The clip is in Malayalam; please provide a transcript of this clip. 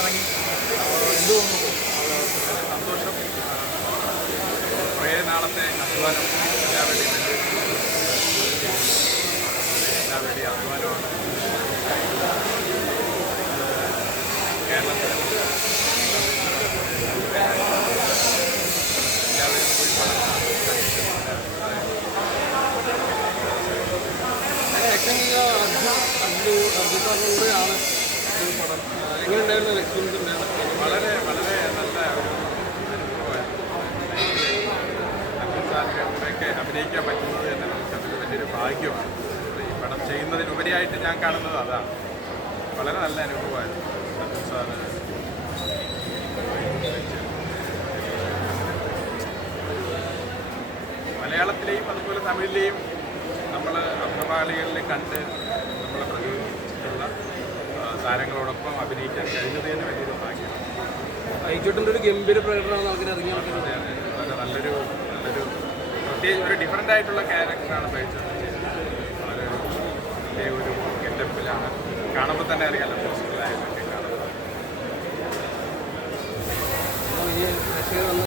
ഇറങ്ങി. എന്ത് തോന്നുന്നു? സന്തോഷം. കുറേ നാളത്തെ അധ്വാനം എല്ലാവരുടെയും അധ്വാനമാണ് കേരളത്തിൽ എല്ലാവരും പോയി അർജുസാറിലൂടെയാണ് ഒരു പടം. എങ്ങനെയുണ്ടായിരുന്നു എക്സ്പീരിയൻസ് ഉണ്ടായിരുന്നു? വളരെ വളരെ നല്ല ഒരു അനുഭവമായിരുന്നു. അർജുൻ സാറിൻ്റെ കൂടെയൊക്കെ അഭിനയിക്കാൻ പറ്റുന്നത് തന്നെ നമുക്കതൊരു വലിയൊരു ഭാഗ്യമാണ്. ഈ പടം ചെയ്യുന്നതിനുപരിയായിട്ട് ഞാൻ കാണുന്നത് അതാണ്. വളരെ നല്ല അനുഭവമായിരുന്നു. അർജുൻ സാറ് മലയാളത്തിലെയും അതുപോലെ തമിഴിലെയും നമ്മൾ അഭ്രപാളികളിൽ കണ്ട് നമ്മളെ പ്രചോദിപ്പിച്ചിട്ടുള്ള താരങ്ങളോടൊപ്പം അഭിനയിക്കാൻ കഴിഞ്ഞത് തന്നെ വലിയൊരു ഭാഗ്യമാണ്. ഐക്യൂട്ടിൻ്റെ ഒരു ഗംഭീര പ്രകടനമാണ് നമുക്ക് ഇറങ്ങി നടക്കുന്നത്. വളരെ നല്ലൊരു പ്രത്യേകിച്ച് ഒരു ഡിഫറൻ്റ് ആയിട്ടുള്ള ക്യാരക്ടറാണ് ബൈജുട്ടൻ ചെയ്തത്. വളരെ പ്രത്യേക ഒരു ഗെറ്റപ്പിലാണ്. കാണുമ്പോൾ തന്നെ അറിയാമല്ലോ, പോസ്റ്ററിലായിട്ടൊക്കെ കാണുമ്പോൾ.